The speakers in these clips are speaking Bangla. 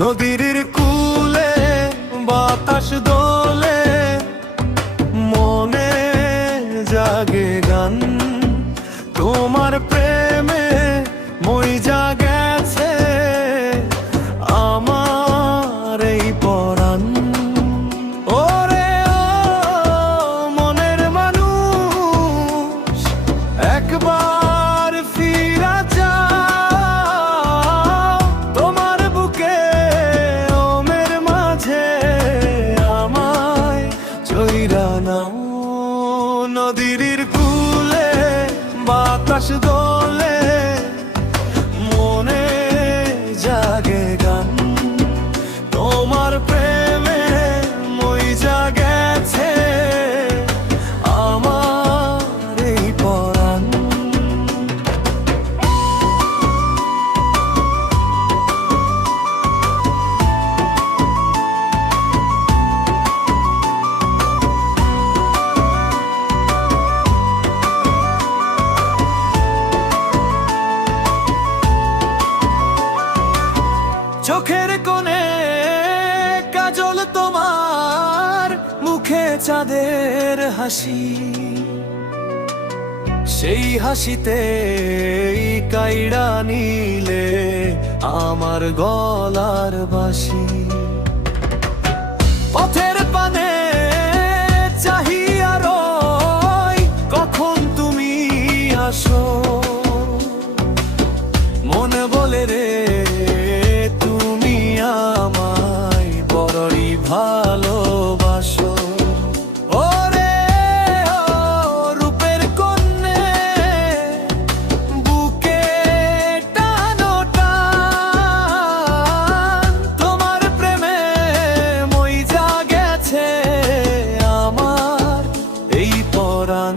নদীর কূলে বাতাস দোলে, মনে জাগে গান। তোমার প্রেমে মই জাগেছে আমার এই পরাণ। ওরে ও মনের মানুষ, একবার ফিরা যাও তোমার বুকে, ওমের মাঝে আমায় চইরা নাও। নদীর কূলে বাতাস দোলে, মনে জাগে গান। তোমার প্রেমে মই জাগেছে আমার এই পরাণ। চোখের কোণে কাজল তোমার, মুখে চাঁদের হাসি, সেই হাসিতে কাইড়া নিলে আমার গলার বাঁশি। পথের পানে চাহিয়া রই, কখন তুমি আসো। মনে বলে রে তুমি আমায় বড়ই ভালোবাসো। ওরে ও রূপের কন্যে, বুকে টানো টান। তোমার প্রেমে মই জাগেছে আমার এই পরাণ।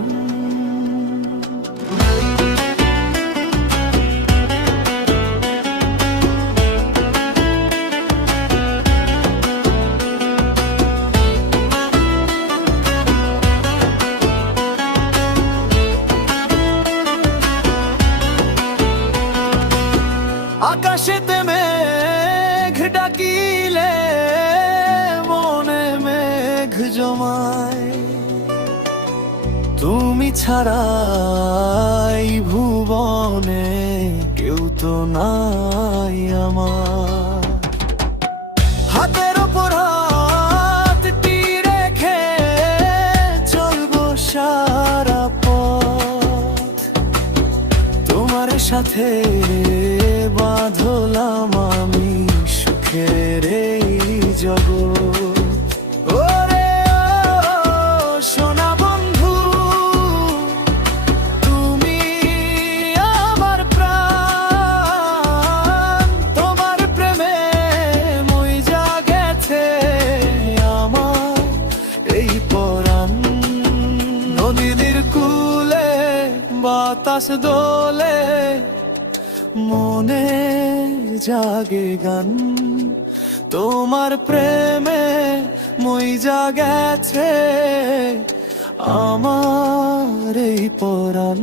আকাশেতে মেঘ ডাকিলে মনে মেঘ জমায়, তুমি ছাড়াই ভুবনে কেউ তো নাই আমার। হাতের ওপর হাতটি রেখে চলবো সারা পথ, তোমার সাথে বাঁধলাম আমি সুখের এই জগৎ। ওরে ও সোনা বন্ধু, তুমি আমার প্রাণ। তোমার প্রেমে মই জাগেছে আমার এই পরাণ। নদীর কূলে বাতাস দোলে, মনে জাগে গান। তোমার প্রেমে মই জাগেছে আমার এই পরাণ।